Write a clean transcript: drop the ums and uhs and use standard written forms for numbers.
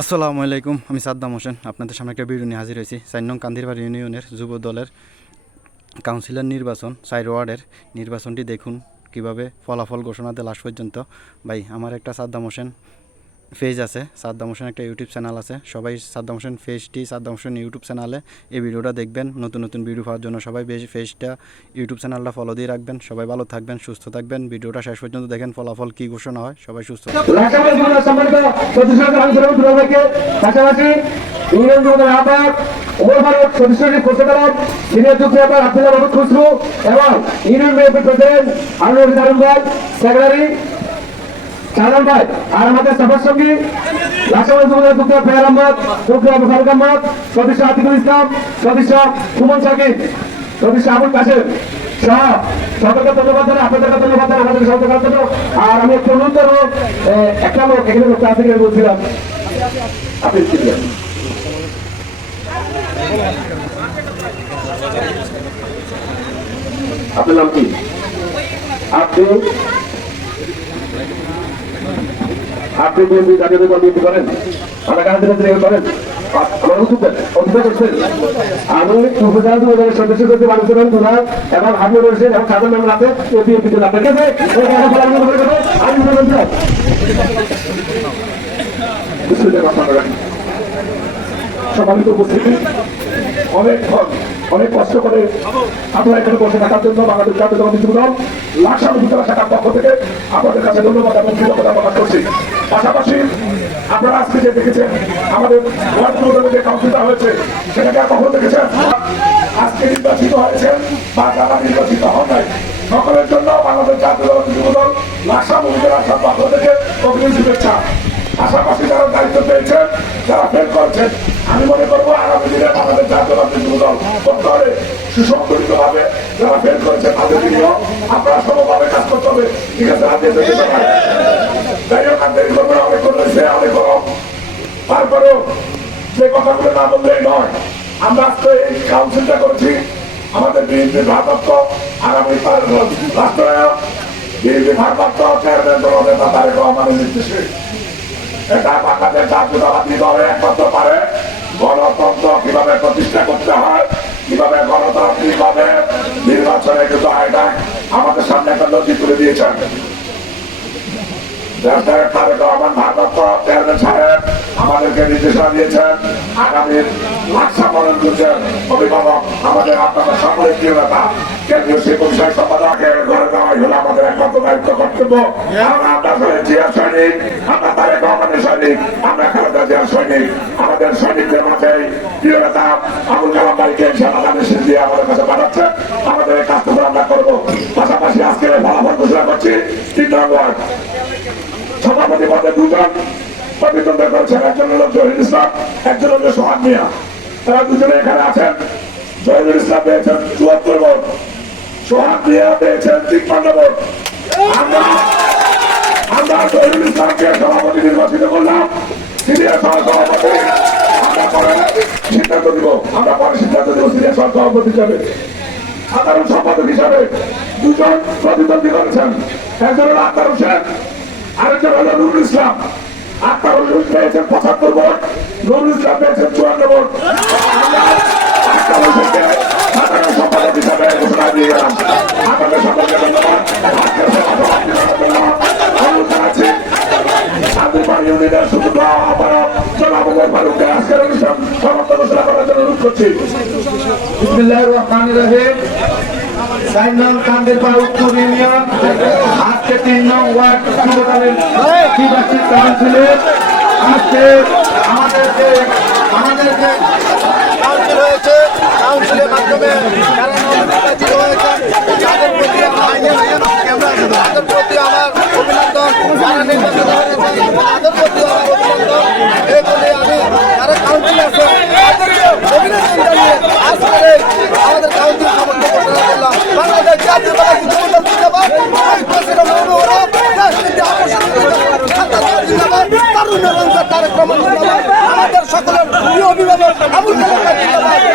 আসসালামু আলাইকুম, আমি সাদ্দাম হোসেন আপনাদের সামনে একটা ভিডিও নিয়ে হাজির হয়েছি। 4 নং কান্দিরপাড় ইউনিয়নের যুব দলের কাউন্সিলর নির্বাচন 4 ওয়ার্ডের নির্বাচনটি দেখুন কিভাবে ফলাফল ঘোষণা দেয় লাস্ট পর্যন্ত। ভাই, আমার একটা সাদ্দাম হোসেন পেজ আছে, সাদ্দাম হোসেন একটা ইউটিউব চ্যানেল আছে। সবাই সাদ্দাম হোসেন পেজটি, সাদ্দাম হোসেন ইউটিউব চ্যানেলে এই ভিডিওটা দেখবেন। নতুন নতুন ভিডিও পাওয়ার জন্য সবাই পেজটা, ইউটিউব চ্যানেলটা ফলো দিয়ে রাখবেন। সবাই ভালো থাকবেন, সুস্থ থাকবেন। ভিডিওটা শেষ পর্যন্ত দেখেন, ফলাফল কী ঘোষণা হয়। সবাই সুস্থ পাশাপাশি ইউনিয়ন যুবদলের আহ্বায়ক ওমর ফারুক, সদস্যদের কোষাগার সিনিয়র যুগ্ম আহ্বায়ক আব্দুল্লাহ মাহমুদ খুসরু এবং ইউনিয়ন বিএনপি প্রেসিডেন্ট আনোয়ার দারুন ভাই, সেক্রেটারি শাহজাহান ভাই, আর আমাদের সফর সঙ্গী লাকসাবাড়ি যুবদলের যুক্ত ফেয়ার আহমদ, যুক্ত ফারুক আহমদ, সদস্য আতিকুল ইসলাম, সদস্য সুমন সাকিব, সদস্য আবুল কাশেম সহ সকলকে ধন্যবাদ জানাই। আপনাদেরকে ধন্যবাদ জানাই আমাদের সঙ্গে থাকার জন্য। আর আমি একটু অনুরোধ করবো, একটা লোক এখানে লোক থেকে বলছিলাম আপনি আপনার নাম কি? আপনি বিএনপি জাতীয় বিএনপি করেন, করেন, আমি উপজেলা যুবদলের সদস্য করতে মানুষের এবং হাবিব হোসেন এবং সাধারণ মেম্বার আছে বিএনপি দল। আপনার কাছে সম্মানিত উপস্থিতি, অনেক কষ্ট করে আপনারা এখানে বসে থাকার জন্য বাংলাদেশ জাতীয়তাবাদী যুবদল লাকসাম উপজেলা শাখার পক্ষ থেকে আপনাদের কাছে ধন্যবাদ এবং কৃতজ্ঞতা প্রকাশ করছি। পাশাপাশি আপনারা আজকে যে দেখেছেন আমাদের ওয়ার্ড যুবদলের যে কাউন্সিলটা হয়েছে সেটাকে কখন দেখেছেন? আজকে নির্বাচিত হয়েছেন বা যারা নির্বাচিত হন নাই, সকলের জন্য বাংলাদেশ জাতীয়তাবাদী যুবদল লাকসাম উপজেলা শাখার পক্ষ থেকে অগ্রিম শুভেচ্ছা। পাশাপাশি যারা দায়িত্ব পেয়েছেন, যারা ফেল করছেন, আমি মনে করবো আগামী দিনে আমাদের জাতীয়তাবাদী যুবদল করতে হবে সুসংগঠিত ভাবে। যারা ফেল করেছেন তাদের দিকেও আপনারা সমভাবে কাজ করতে হবে, ঠিক আছে? যাই হোক, দেরি করবেন, অনেক করেছে অনেক গরম। তারপরেও যে কথাগুলো না বললেই নয়, আমরা আজকে এই কাউন্সিলটা করেছি আমাদের বিএনপির ভারপ্রাপ্ত আগামী রাষ্ট্রায়ক বিএনপি ভারপ্রাপ্ত চেয়ারম্যান জননেতা তারেক রহমানের নির্দেশে। এটা বাংলাদেশ জাতীয়তাবাদী দলে একমাত্র পারে গণতন্ত্র কিভাবে প্রতিষ্ঠা করতে হয়, কিভাবে গণতান্ত্রিক ভাবে নির্বাচনে কিন্তু হয় না, আমাদের সামনে একটা নজির তুলে দিয়েছেন। তারেক রহমান ভারপ্রাপ্ত চেয়ারম্যান সাহেব আমাদেরকে নির্দেশনা দিয়েছেন আগামী লাকসাম অভিভাবক আমাদের আপনাদের সকলের প্রিয় নেতা কেন্দ্রীয় শিক্ষক বিষয় সম্পাদককে ঘরে দেওয়াই হলো আমাদের একমাত্র দায়িত্ব কর্তব্য। আমরা জিয়া সৈনিক, আমরা তারেক রহমানের সৈনিক, আমরা খালেদা জিয়ার সৈনিক। আমাদের সৈনিকদের মাঝে প্রিয় নেতা আবুল কালাম ভাইকে মেশিন দিয়ে আমাদের কাছে পাঠাচ্ছে। আমাদের এই কাজটা আমরা করবো। পাশাপাশি আজকে ফলাফল ঘোষণা করছি 3 নং ওয়ার্ড সভাপতি পদে 2 জন প্রতিদ্বন্দ্বিতা করেছেন। একজন হল জহিরুল ইসলাম, একজন হল সোহাগ মিয়া। তারা দুজনে এখানে আছেন। জহিরুল ইসলাম পেয়েছেন 74 ভোট, সোহাগ মিয়া পেয়েছেন 53 ভোট। আমরা জহিরুল ইসলামকে সভাপতি নির্বাচিত করলাম। সিনিয়র সহসভাপতি আমরা পরে সিদ্ধান্ত দিব, সিনিয়র সহসভাপতি হিসাবে। সাধারণ সম্পাদক হিসাবে 2 জন প্রতিদ্বন্দ্বী করেছেন। একজন হল আক্তার হোসেন, আরেকজন হল নুরুল ইসলাম। আক্তার হোসেন পেয়েছেন 75 ভোট, নুরুল ইসলাম পেয়েছেন 54 ভোট। আক্তার হোসেনকে সাধারণ সম্পাদক হিসাবে ঘোষণা দিয়ে গেলাম। আপনাদের সকলকে ধন্যবাদ। ইউনিয়নের সুযোগ আহ্বায়ক জনাব ওমর ফারুককে আজকের অনুষ্ঠান সমাপ্ত ঘোষণা করার জন্য অনুরোধ করছি। বিসমিল্লাহির রহমানির রহিম। 4 নং কান্দিরপাড় উত্তর ইউনিয়ন আজকে 3 নং ওয়ার্ড যুবদলের দ্বিবার্ষিক কাউন্সিলে আজকে আমাদের যে কাউন্সিল হয়েছে, কাউন্সিলের মাধ্যমে যারা নির্বাচিত হয়েছেন তাদের প্রতি আমার অভিনন্দন। যারা নির্বাচিত হয়েছেন তাদের প্রতি আমার অভিনন্দন। এই বলে আমি যারা কাউন্সিল আছে তাদেরকে অভিনন্দন জানিয়ে আজকে আমাদের কাউন্সিল সমাপ্ত ঘোষণা করলাম। বাংলাদেশ জাতীয়তাবাদী যুবদল জিন্দাবাদ, তারেক রহমান, আমাদের সকলের প্রিয় অভিভাবক আবুল কালাম।